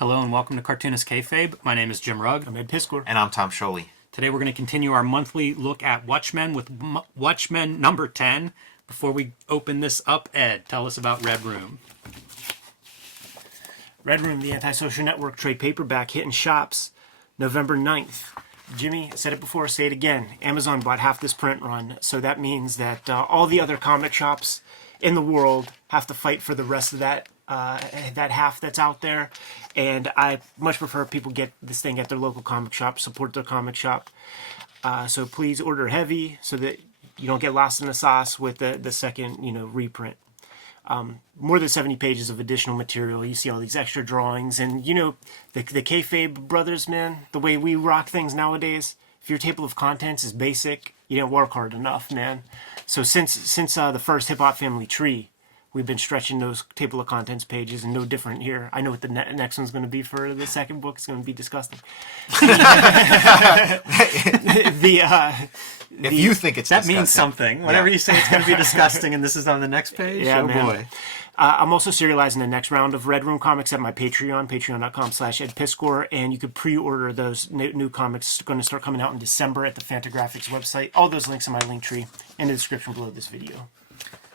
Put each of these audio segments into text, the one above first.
Hello and welcome to Cartoonist Kayfabe. My name is Jim Rugg. I'm Ed Piskor. And I'm Tom Scholey. Today we're going to continue our monthly look at Watchmen with Watchmen number 10. Before we open this up, Ed, tell us about Red Room. Red Room, the Antisocial Network trade paperback, hitting shops November 9th. Jimmy, I said it before, say it again. Amazon bought half this print run, so that means that all the other comic shops in the world have to fight for the rest of that half that's out there. And I much prefer people get this thing at their local comic shop, support their comic shop. So please order heavy so that you don't get lost in the sauce with the second, reprint. More than 70 pages of additional material. You see all these extra drawings, and the Kayfabe brothers, man. The way we rock things nowadays. If your table of contents is basic, you didn't work hard enough, man. So since the first Hip Hop Family tree, we've been stretching those table of contents pages, and no different here. I know what the next one's going to be for the second book. It's going to be disgusting. If you think it's that disgusting, means something. Whenever you say it's going to be disgusting, and this is on the next page, yeah, oh man. boy. I'm also serializing the next round of Red Room comics at my Patreon, patreon.com/edpiskor, and you could pre-order those new comics. Going to start coming out in December at the Fantagraphics website. All those links in my link tree in the description below this video.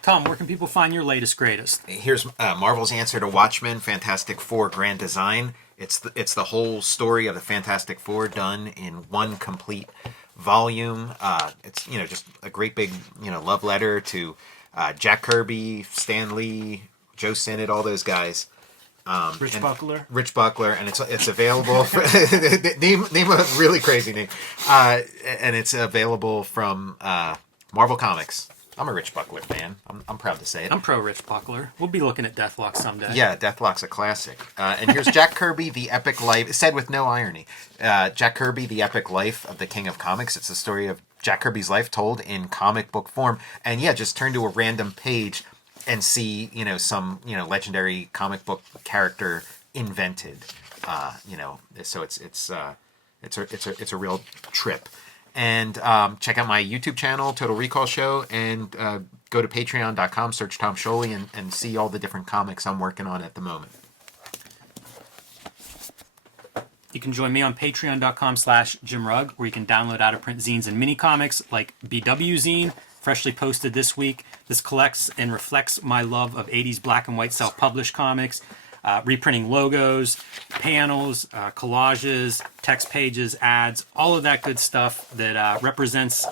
Tom, where can people find your latest, greatest? Here's Marvel's answer to Watchmen, Fantastic Four Grand Design. It's the whole story of the Fantastic Four done in one complete volume. It's just a great big love letter to Jack Kirby, Stan Lee, Joe Sinnott, all those guys. Rich Buckler, and it's available. For, name a really crazy name, and it's available from Marvel Comics. I'm a Rich Buckler fan. I'm proud to say it. I'm pro Rich Buckler. We'll be looking at Deathlock someday. Yeah, Deathlock's a classic. And here's Jack Kirby, The Epic Life, said with no irony. Jack Kirby, The Epic Life of the King of Comics. It's the story of Jack Kirby's life told in comic book form. And yeah, just turn to a random page and see, some, legendary comic book character invented. So it's a real trip. And check out my YouTube channel, Total Recall Show, and go to patreon.com, search Tom Scholey, and see all the different comics I'm working on at the moment. You can join me on patreon.com/JimRugg, where you can download out-of-print zines and mini-comics like BW Zine, freshly posted this week. This collects and reflects my love of 80s black and white self-published comics. Reprinting logos, panels, collages, text pages, ads, all of that good stuff that represents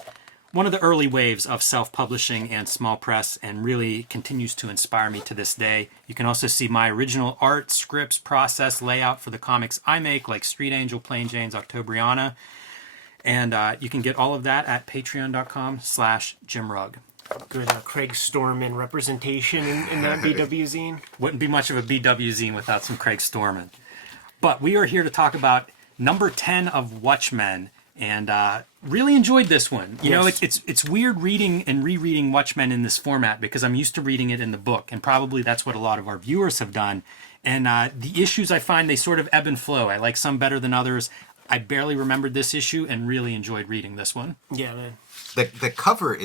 one of the early waves of self-publishing and small press and really continues to inspire me to this day. You can also see my original art, scripts, process, layout for the comics I make, like Street Angel, Plain Jane's, Octobriana. And you can get all of that at patreon.com/JimRugg. Good Craig Storman representation in that BW zine. Wouldn't be much of a BW zine without some Craig Storman. But we are here to talk about number 10 of Watchmen, and really enjoyed this one. You know, it's weird reading and rereading Watchmen in this format because I'm used to reading it in the book, and probably that's what a lot of our viewers have done. And the issues, I find they sort of ebb and flow. I like some better than others. I barely remembered this issue and really enjoyed reading this one. Yeah, man. The cover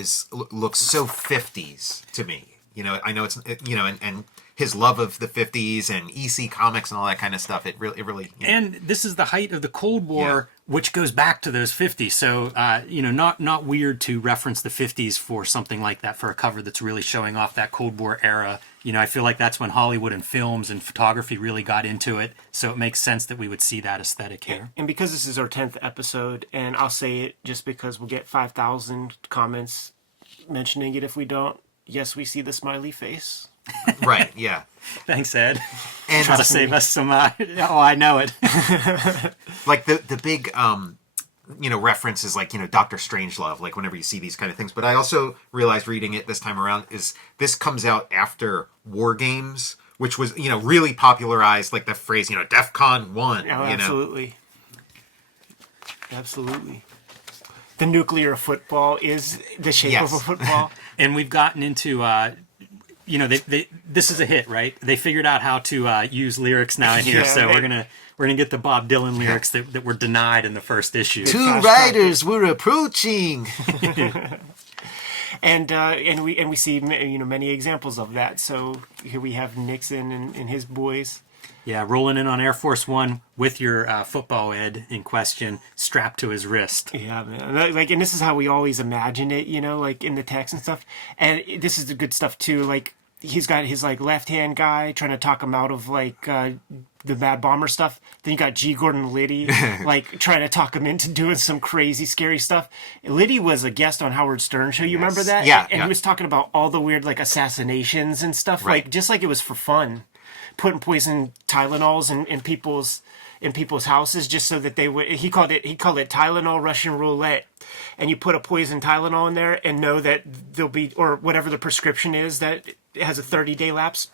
looks so 50s to me. I know it's and his love of the 50s and EC comics and all that kind of stuff. It really. And this is the height of the Cold War, which goes back to those 50s. So not weird to reference the 50s for something like that, for a cover that's really showing off that Cold War era. I feel like that's when Hollywood and films and photography really got into it. So it makes sense that we would see that aesthetic here. And because this is our 10th episode, and I'll say it just because we'll get 5,000 comments mentioning it if we don't. Yes, we see the smiley face. Right, yeah. Thanks, Ed. And try to save us some... I know it. Like the big... references like, Dr. Strangelove, like whenever you see these kind of things. But I also realized reading it this time around is this comes out after War Games, which was, really popularized, like the phrase, DEFCON 1. Oh, absolutely. Absolutely. The nuclear football is the shape of a football. And we've gotten into... this is a hit, right? They figured out how to use lyrics now in here, so we're gonna get the Bob Dylan lyrics that were denied in the first issue. Two riders were approaching, and we see many examples of that. So here we have Nixon and his boys Yeah, rolling in on Air Force One with your football ed in question strapped to his wrist. Yeah, man. Like, and this is how we always imagine it, like in the text and stuff. And this is the good stuff too. Like, he's got his like left hand guy trying to talk him out of like the Mad Bomber stuff. Then you got G. Gordon Liddy like trying to talk him into doing some crazy, scary stuff. Liddy was a guest on Howard Stern show. You remember that? Yeah. And he was talking about all the weird like assassinations and stuff. Right. Like just like it was for fun. Putting poison Tylenols in people's houses just so that they would. He called it Tylenol Russian roulette, and you put a poison Tylenol in there and know that there'll be, or whatever the prescription is, that it has a 30-day lapse.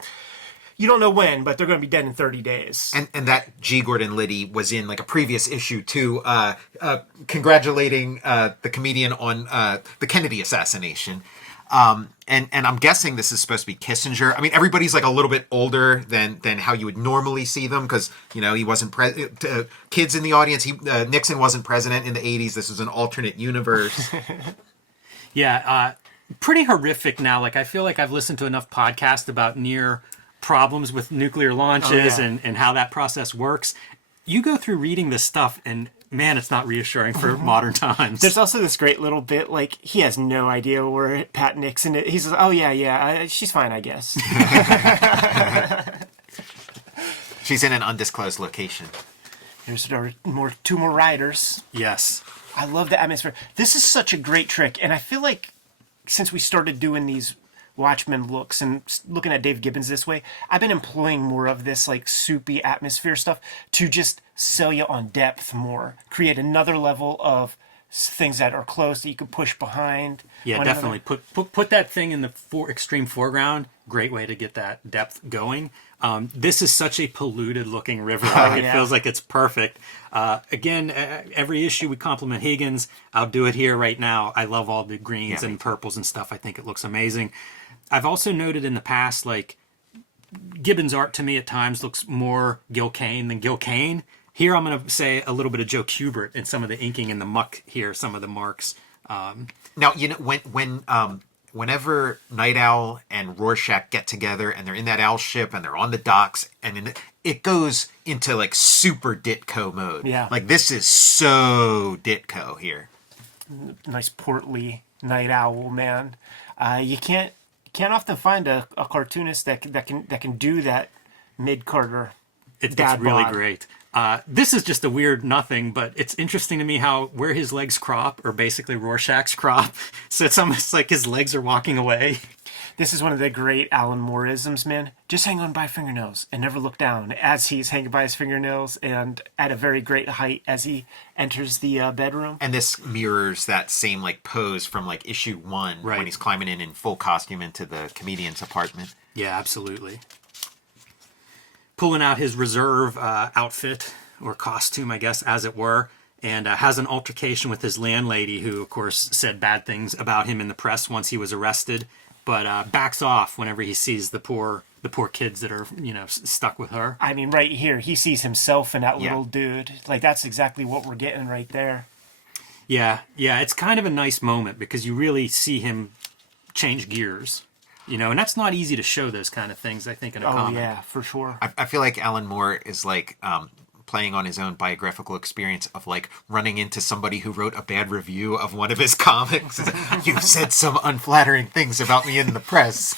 You don't know when, but they're going to be dead in 30 days. And that G. Gordon Liddy was in like a previous issue too, congratulating the comedian on the Kennedy assassination. And I'm guessing this is supposed to be Kissinger. I mean, everybody's like a little bit older than how you would normally see them because, he wasn't kids in the audience. Nixon wasn't president in the 80s. This was an alternate universe. Yeah, pretty horrific now. Like, I feel like I've listened to enough podcasts about near problems with nuclear launches and how that process works. You go through reading this stuff and man, it's not reassuring for modern times. There's also this great little bit, like, he has no idea where Pat Nixon is. He says, oh, yeah, she's fine, I guess. She's in an undisclosed location. There's two more riders. Yes. I love the atmosphere. This is such a great trick, and I feel like since we started doing these Watchmen looks and looking at Dave Gibbons this way, I've been employing more of this like soupy atmosphere stuff to just sell you on depth more, create another level of things that are close that you can push behind. Yeah, definitely. Put that thing in the extreme foreground. Great way to get that depth going. This is such a polluted looking river. It feels like it's perfect. Again, every issue we compliment Higgins. I'll do it here right now. I love all the greens and purples and stuff. I think it looks amazing. I've also noted in the past, like, Gibbons' art to me at times looks more Gil Kane than Gil Kane. Here I'm going to say a little bit of Joe Kubert in some of the inking and the muck here, some of the marks. Now, whenever Night Owl and Rorschach get together and they're in that owl ship and they're on the docks and it goes into like super Ditko mode. Yeah. Like this is so Ditko here. Nice portly Night Owl, man. You can't often find a cartoonist that can do that mid-Carter. It's really great. This is just a weird nothing, but it's interesting to me how where his legs crop are basically Rorschach's crop. So it's almost like his legs are walking away. This is one of the great Alan Moore-isms, man. Just hang on by fingernails and never look down as he's hanging by his fingernails and at a very great height as he enters the bedroom. And this mirrors that same like pose from like issue 1 when he's climbing in full costume into the comedian's apartment. Yeah, absolutely. Pulling out his reserve outfit or costume, I guess, as it were, and has an altercation with his landlady who, of course, said bad things about him in the press once he was arrested. But backs off whenever he sees the poor kids that are, stuck with her. I mean, right here, he sees himself in that little dude. Like, that's exactly what we're getting right there. Yeah, it's kind of a nice moment because you really see him change gears, and that's not easy to show those kind of things, I think, in a comic. Oh, yeah, for sure. I feel like Alan Moore is like playing on his own biographical experience of like running into somebody who wrote a bad review of one of his comics. You said some unflattering things about me in the press.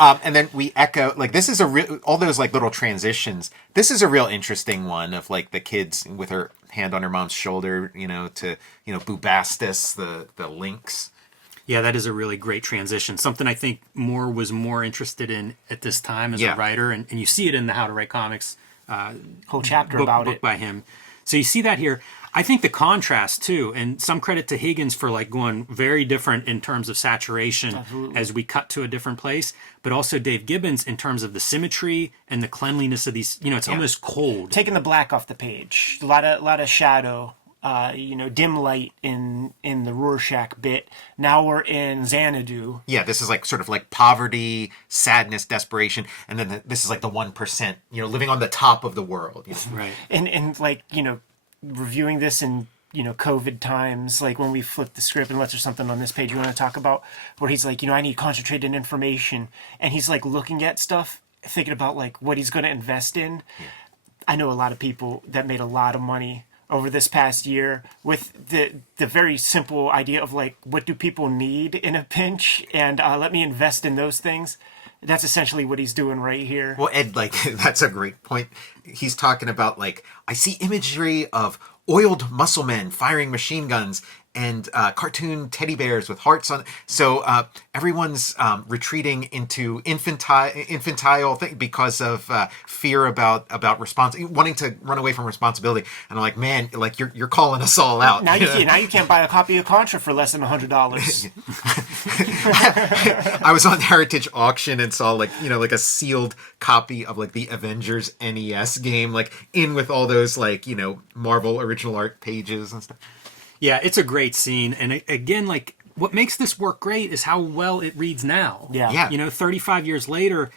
And then we echo, like, this is all those like little transitions. This is a real interesting one of like the kids with her hand on her mom's shoulder, to, Bubastis, the lynx. Yeah, that is a really great transition. Something I think Moore was more interested in at this time as a writer. And you see it in the How to Write Comics whole chapter book by him. So you see that here. I think the contrast too, and some credit to Higgins for like going very different in terms of saturation as we cut to a different place, but also Dave Gibbons in terms of the symmetry and the cleanliness of these. It's almost cold. Taking the black off the page, a lot of shadow. Dim light in the Rorschach bit. Now we're in Xanadu. Yeah, this is like sort of like poverty, sadness, desperation, and then this is like the 1%, living on the top of the world. Right. And like, reviewing this in, COVID times, like when we flip the script, unless there's something on this page you want to talk about, where he's like, I need concentrated information. And he's like looking at stuff thinking about like what he's going to invest in. I know a lot of people that made a lot of money over this past year with the very simple idea of like, what do people need in a pinch, and let me invest in those things. That's essentially what he's doing right here. Well, Ed, like, that's a great point. He's talking about, like, I see imagery of oiled muscle men firing machine guns and cartoon teddy bears with hearts on. So everyone's retreating into infantile thing because of fear about wanting to run away from responsibility. And I'm like, man, like you're calling us all out. Now you can't buy a copy of Contra for less than $100. I was on Heritage Auction and saw like a sealed copy of like the Avengers NES game, like in with all those like Marvel original art pages and stuff. Yeah, it's a great scene. And again, like, what makes this work great is how well it reads now. Yeah. 35 years later,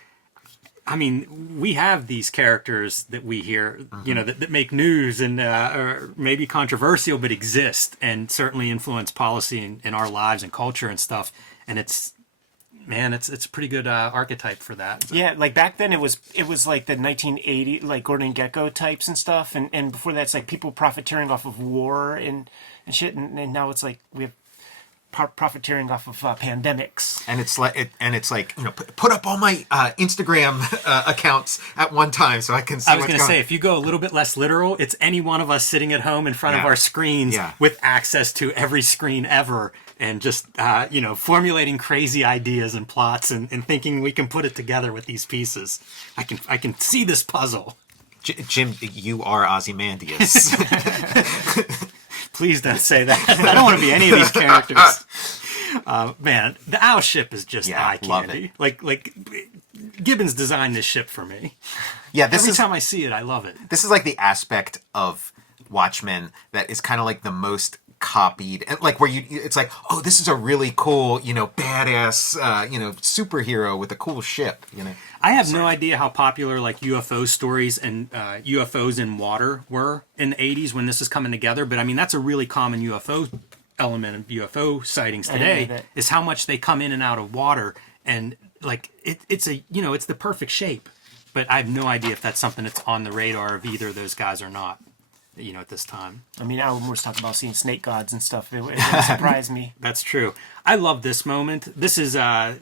I mean, we have these characters that we hear, that make news and or maybe controversial, but exist and certainly influence policy in our lives and culture and stuff. And it's a pretty good archetype for that. Yeah, like back then it was like the 1980 like Gordon Gekko types and stuff, and before that it's like people profiteering off of war and shit, and now it's like we have profiteering off of pandemics. And it's like put up all my Instagram accounts at one time so I can see. I was going to say, if you go a little bit less literal, it's any one of us sitting at home in front of our screens with access to every screen ever. And just, formulating crazy ideas and plots and thinking we can put it together with these pieces. I can see this puzzle. Jim, you are Ozymandias. Please don't say that. I don't want to be any of these characters. Man, the owl ship is just eye candy. Like Gibbons designed this ship for me. Yeah, every time I see it, I love it. This is like the aspect of Watchmen that is kind of like the most copied, and like where it's like, oh, this is a really cool, badass, superhero with a cool ship. I have no idea how popular like UFO stories and UFOs in water were in the 80s when this is coming together. But I mean, that's a really common UFO element of UFO sightings today, is how much they come in and out of water. And like, it's the perfect shape. But I have no idea if that's something that's on the radar of either of those guys or not, at this time. I mean, Alan Moore's talking about seeing snake gods and stuff. It wouldn't surprise me. That's true. I love this moment. This is like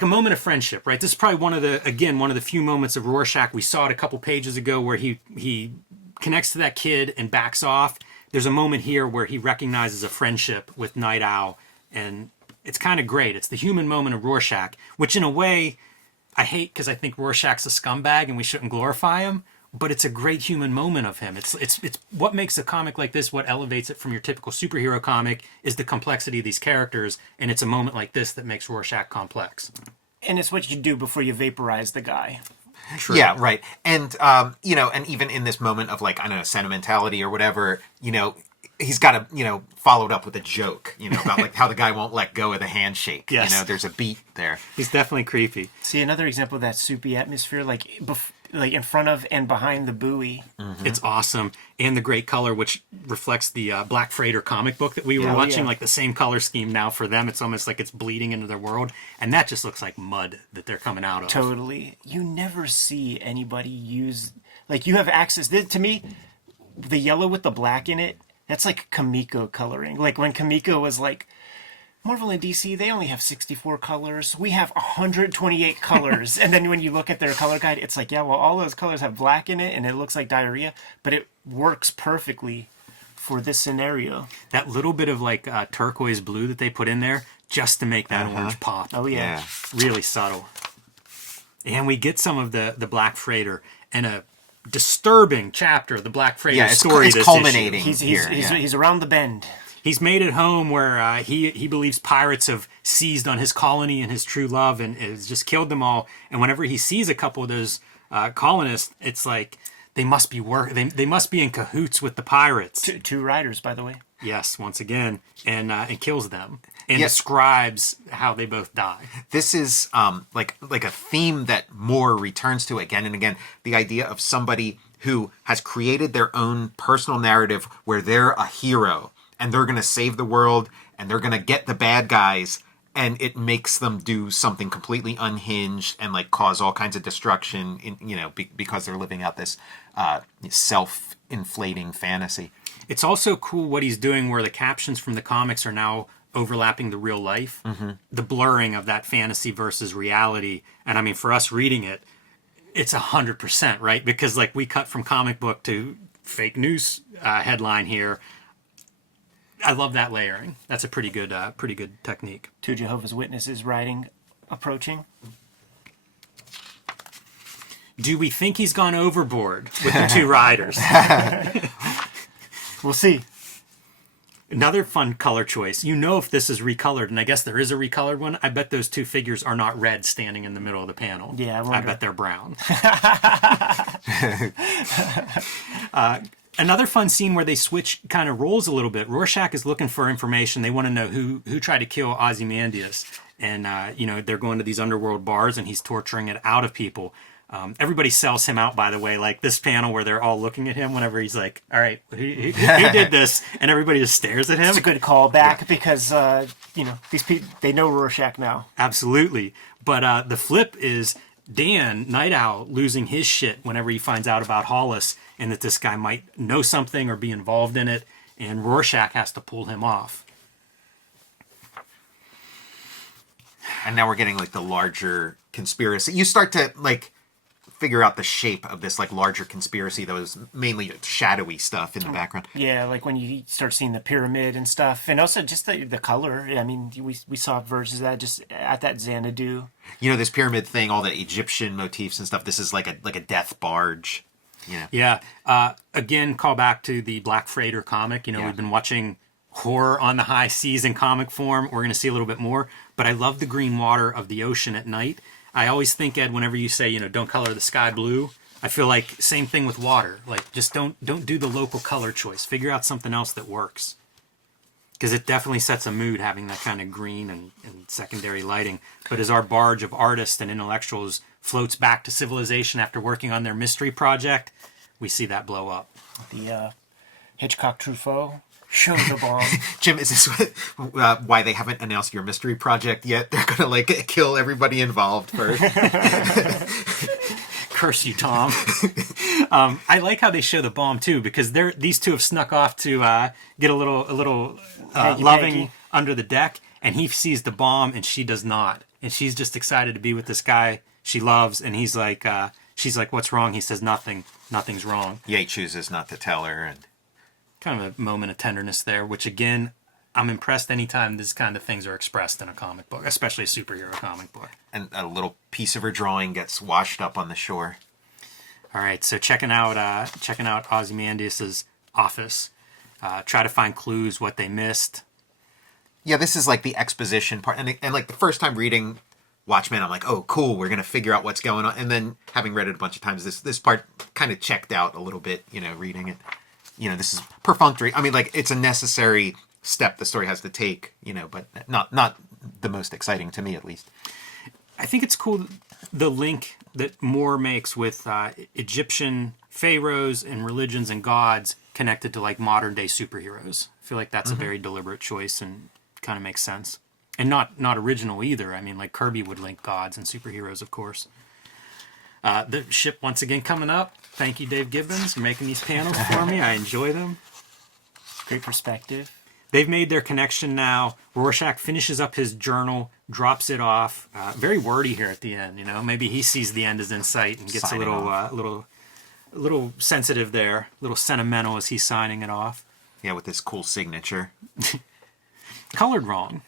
a moment of friendship, right? This is probably one of the few moments of Rorschach. We saw it a couple pages ago where he connects to that kid and backs off. There's a moment here where he recognizes a friendship with Night Owl, and it's kind of great. It's the human moment of Rorschach, which in a way I hate because I think Rorschach's a scumbag and we shouldn't glorify him. But it's a great human moment of him. It's what makes a comic like this, what elevates it from your typical superhero comic, is the complexity of these characters, and it's a moment like this that makes Rorschach complex. And it's what you do before you vaporize the guy. True. Yeah, right. And and even in this moment of like, I don't know, sentimentality or whatever, he's got to, followed up with a joke, about like how the guy won't let go of the handshake. Yes. There's a beat there. He's definitely creepy. See, another example of that soupy atmosphere, like in front of and behind the buoy. Mm-hmm. It's awesome. And the great color, which reflects the Black Freighter comic book that we were watching, like the same color scheme now for them. It's almost like it's bleeding into their world. And that just looks like mud that they're coming out of. Totally. You never see anybody use, like, you have access. To me, the yellow with the black in it, that's like Kamiko coloring. Like when Kamiko was like, Marvel and DC, they only have 64 colors. We have 128 colors. And then when you look at their color guide, it's like, yeah, well, all those colors have black in it, and it looks like diarrhea, but it works perfectly for this scenario. That little bit of like turquoise blue that they put in there just to make that orange pop. Oh, yeah. Really subtle. And we get some of the Black Freighter and a disturbing chapter of the Black Freighter story. It's culminating issue. He's around the bend. He's made it home where he believes pirates have seized on his colony and his true love and has just killed them all. And whenever he sees a couple of those colonists, it's like they must be they must be in cahoots with the pirates. Two riders, by the way. Yes, once again, and kills them and describes how they both die. This is like a theme that Moore returns to again and again. The idea of somebody who has created their own personal narrative where they're a hero. And they're going to save the world, and they're going to get the bad guys, and it makes them do something completely unhinged and like cause all kinds of destruction in because they're living out this self-inflating fantasy. It's also cool what he's doing where the captions from the comics are now overlapping the real life, the blurring of that fantasy versus reality. And I mean, for us reading it, it's 100%, right? Because like we cut from comic book to fake news headline here. I love that layering. That's a pretty good technique. Two Jehovah's Witnesses writing approaching. Do we think he's gone overboard with the two riders? We'll see. Another fun color choice. You know if this is recolored, and I guess there is a recolored one. I bet those two figures are not red standing in the middle of the panel. Yeah, I bet they're brown. Another fun scene where they switch kind of roles a little bit. Rorschach is looking for information. They want to know who tried to kill Ozymandias. And, they're going to these underworld bars, and he's torturing it out of people. Everybody sells him out, by the way, like this panel where they're all looking at him whenever he's like, all right, who did this? And everybody just stares at him. It's a good callback because, these people, they know Rorschach now. Absolutely. But the flip is Dan, Night Owl, losing his shit whenever he finds out about Hollis and that this guy might know something or be involved in it. And Rorschach has to pull him off. And now we're getting like the larger conspiracy. You start to like figure out the shape of this like larger conspiracy that was mainly shadowy stuff in the background. Yeah, like when you start seeing the pyramid and stuff, and also just the color. I mean, we saw versions of that just at that Xanadu. This pyramid thing, all the Egyptian motifs and stuff. This is like a death barge. Yeah. Again, call back to the Black Freighter comic. We've been watching horror on the high seas in comic form. We're going to see a little bit more, but I love the green water of the ocean at night. I always think, Ed, whenever you say, don't color the sky blue, I feel like same thing with water. Like, just don't do the local color choice. Figure out something else that works. Because it definitely sets a mood having that kind of green and secondary lighting. But as our barge of artists and intellectuals floats back to civilization after working on their mystery project, we see that blow up. The Hitchcock Truffaut. Show the bomb. Jim, is this why they haven't announced your mystery project yet? They're going to like kill everybody involved first. Curse you, Tom. I like how they show the bomb too, because these two have snuck off to get a little loving under the deck, and he sees the bomb and she does not, and she's just excited to be with this guy she loves, and he's like, she's like, "What's wrong?" He says, "Nothing's wrong." Yeah, he chooses not to tell her, and kind of a moment of tenderness there, which again, I'm impressed anytime these kind of things are expressed in a comic book, especially a superhero comic book. And a little piece of her drawing gets washed up on the shore. All right, so checking out Ozymandias' office, try to find clues, what they missed. Yeah, this is like the exposition part, and like the first time reading Watchmen, I'm like, oh, cool, we're gonna figure out what's going on. And then having read it a bunch of times, this part kind of checked out a little bit, reading it. This is perfunctory. I mean, like, it's a necessary step the story has to take, but not the most exciting to me, at least. I think it's cool, the link that Moore makes with Egyptian pharaohs and religions and gods connected to, like, modern-day superheroes. I feel like that's a very deliberate choice and kind of makes sense. And not original either. I mean, like, Kirby would link gods and superheroes, of course. The ship once again coming up. Thank you, Dave Gibbons, for making these panels for me. I enjoy them. Great perspective. They've made their connection now. Rorschach finishes up his journal, drops it off. Very wordy here at the end. Maybe he sees the end is in sight and gets signing a little sensitive there, a little sentimental as he's signing it off. Yeah, with this cool signature. Colored wrong.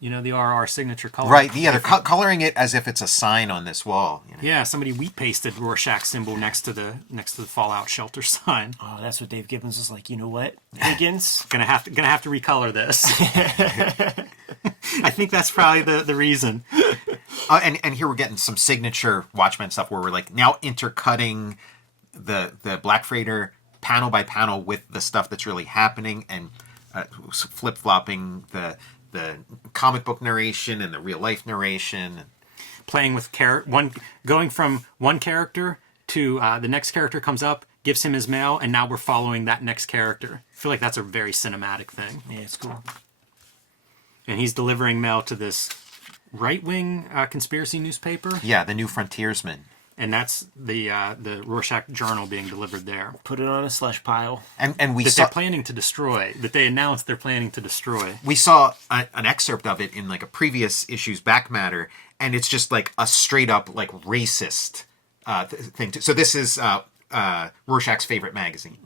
The RR signature color. Right, yeah, they're coloring it as if it's a sign on this wall. Yeah, somebody wheat pasted Rorschach symbol next to the Fallout shelter sign. Oh, that's what Dave Gibbons was like. You know what, Higgins? gonna have to recolor this. I think that's probably the reason. And here we're getting some signature Watchmen stuff where we're like now intercutting the Black Freighter panel by panel with the stuff that's really happening, and flip-flopping the comic book narration and the real life narration, playing with going from one character to the next character comes up, gives him his mail, and now we're following that next character. I feel like that's a very cinematic thing. Yeah, it's cool. And he's delivering mail to this right-wing conspiracy newspaper. Yeah, the New Frontiersman. And that's the Rorschach Journal being delivered there. Put it on a slush pile. And we That saw they're planning to destroy. That they announced they're planning to destroy. we saw an excerpt of it in like a previous issue's back matter, and it's just like a straight up like racist thing. So this is Rorschach's favorite magazine.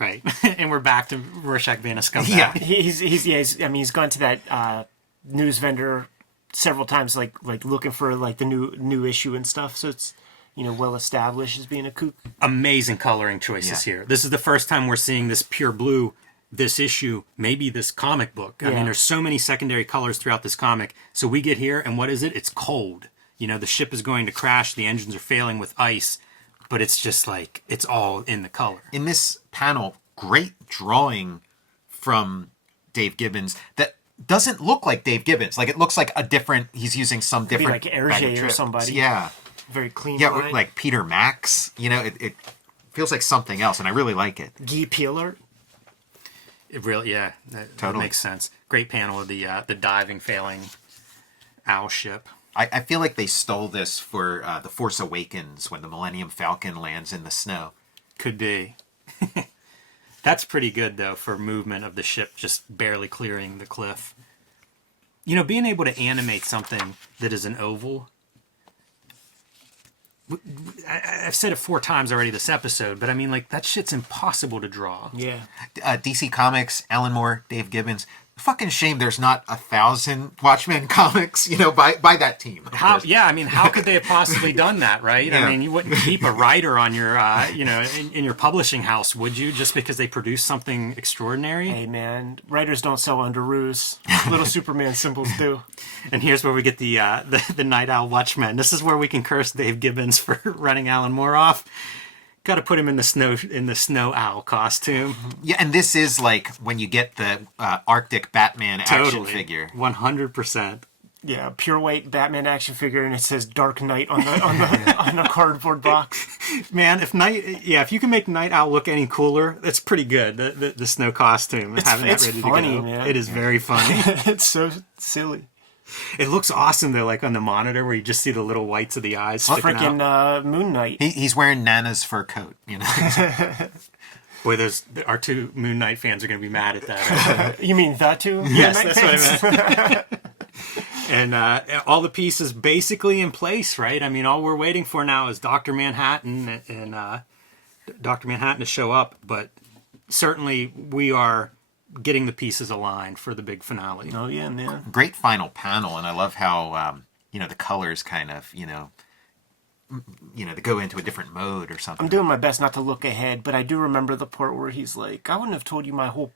Right. And we're back to Rorschach being a scumbag. Yeah. He's gone to that news vendor several times, like looking for like the new issue and stuff. So it's well established as being a kook. Amazing coloring choices here. This is the first time we're seeing this pure blue, this issue, maybe this comic book. I mean, there's so many secondary colors throughout this comic. So we get here, and what is it? It's cold. The ship is going to crash. The engines are failing with ice. But it's just like, it's all in the color. In this panel, great drawing from Dave Gibbons that doesn't look like Dave Gibbons. Like, it looks like he's using some different... Be like Hergé or somebody. Yeah. Very clean. Yeah, line. like Peter Max. It feels like something else, and I really like it. Guy Peeler. It really, that Totally. makes sense. Great panel of the diving, failing owl ship. I feel like they stole this for The Force Awakens when the Millennium Falcon lands in the snow. Could be. That's pretty good, though, for movement of the ship just barely clearing the cliff. Being able to animate something that is an oval. I've said it 4 times already this episode, but I mean, like, that shit's impossible to draw. Yeah. DC Comics, Alan Moore, Dave Gibbons. Fucking shame there's not 1,000 Watchmen comics, by that team. How could they have possibly done that, right? Yeah. I mean, you wouldn't keep a writer on your, in your publishing house, would you? Just because they produce something extraordinary? Hey, man, writers don't sell underoos. Little Superman symbols do. And here's where we get the Night Owl Watchmen. This is where we can curse Dave Gibbons for running Alan Moore off. Got to put him in the snow owl costume. Yeah, and this is like when you get the Arctic Batman action figure. 100%. Yeah, pure white Batman action figure, and it says Dark Knight on the cardboard box. Man, if you can make Night Owl look any cooler, that's pretty good. The snow costume, It's ready funny, to go. man. It is very funny. It's so silly. It looks awesome though, like on the monitor where you just see the little whites of the eyes sticking out. Freaking Moon Knight. He's wearing Nana's fur coat, Boy, our 2 Moon Knight fans are going to be mad at that. You mean that too? Yes, that's what I meant. And all the pieces basically in place, right? I mean, all we're waiting for now is Dr. Manhattan and Dr. Manhattan to show up, but certainly we are getting the pieces aligned for the big finale. Oh yeah, man. Great final panel, and I love how the colors kind of they go into a different mode or something. I'm doing my best not to look ahead, but I do remember the part where he's like, "I wouldn't have told you my whole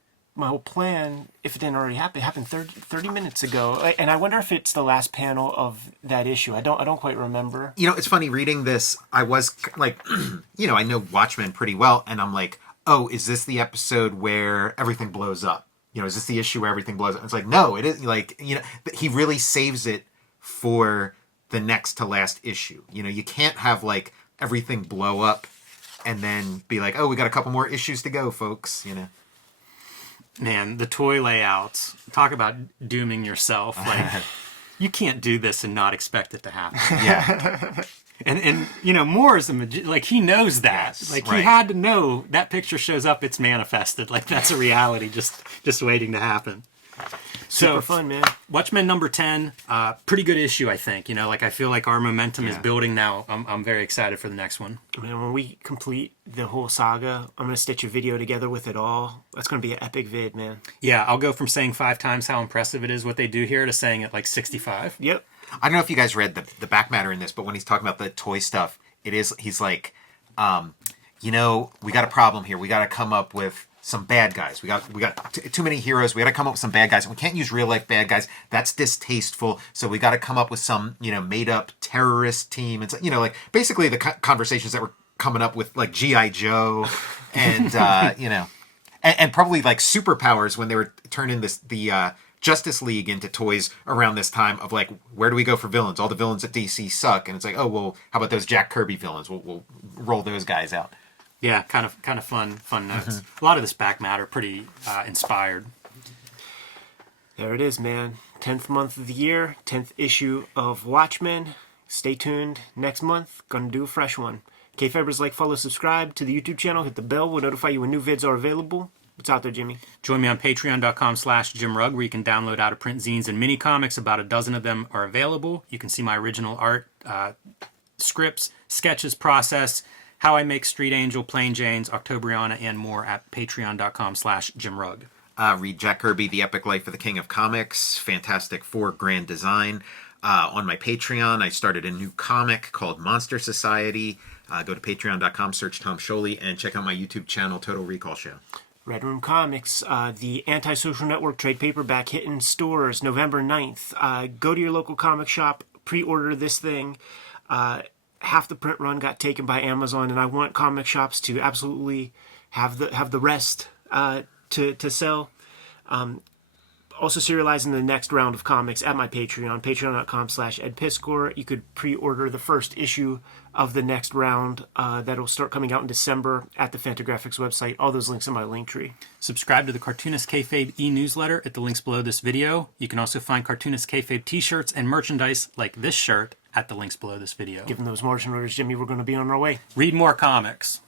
plan if it didn't already happen. It happened 30 minutes ago." And I wonder if it's the last panel of that issue. I don't quite remember. It's funny reading this. I was like, I know Watchmen pretty well, and I'm like, oh, is this the episode where everything blows up? Is this the issue where everything blows up? It's like, no, it is like, he really saves it for the next to last issue. You can't have like everything blow up and then be like, oh, we got a couple more issues to go, folks. Man, the toy layouts, talk about dooming yourself. Like, you can't do this and not expect it to happen. Yeah. And Moore is like, he knows that. Yes, like, right. he had to know that picture shows up, it's manifested. Like, that's a reality just waiting to happen. Super fun, man. Watchmen number 10, pretty good issue, I think. I feel like our momentum is building now. I'm very excited for the next one. Man, when we complete the whole saga, I'm going to stitch a video together with it all. That's going to be an epic vid, man. Yeah, I'll go from saying 5 times how impressive it is what they do here to saying it like 65. Yep. I don't know if you guys read the back matter in this, but when he's talking about the toy stuff, he's like, we got a problem here. We got to come up with some bad guys. We got too many heroes. We got to come up with some bad guys. We can't use real life bad guys. That's distasteful. So we got to come up with some, made up terrorist team. It's like basically the conversations that were coming up with like G.I. Joe and, and probably like superpowers when they were turning the Justice League into toys around this time of like, where do we go for villains? All the villains at DC suck. And it's like, oh, well, how about those Jack Kirby villains? We'll roll those guys out. Yeah, kind of fun notes. A lot of this back matter pretty inspired. There it is, man. 10th month of the year, 10th issue of Watchmen. Stay tuned next month. Gonna do a fresh one. Kayfabers, like, follow, subscribe to the YouTube channel. Hit the bell. We'll notify you when new vids are available. What's out there, Jimmy? Join me on patreon.com/JimRugg, where you can download out-of-print zines and mini comics. About a dozen of them are available. You can see my original art, scripts, sketches, process, how I make Street Angel, Plain Janes, Octobriana, and more at patreon.com/JimRugg. Read Jack Kirby, The Epic Life of the King of Comics. Fantastic Four grand design. On my Patreon, I started a new comic called Monster Society. Go to patreon.com, search Tom Sholey, and check out my YouTube channel, Total Recall Show. Red Room Comics, the Antisocial Network trade paperback hitting stores November 9th. Go to your local comic shop, pre-order this thing. Half the print run got taken by Amazon, and I want comic shops to absolutely have the rest to sell. Also serializing the next round of comics at my Patreon, patreon.com/edpiskor. You could pre-order the first issue of the next round that'll start coming out in December at the Fantagraphics website. All those links in my link tree. Subscribe to the Cartoonist Kayfabe e-newsletter at the links below this video. You can also find Cartoonist Kayfabe t-shirts and merchandise like this shirt at the links below this video. Given those margin orders, Jimmy, we're going to be on our way. Read more comics.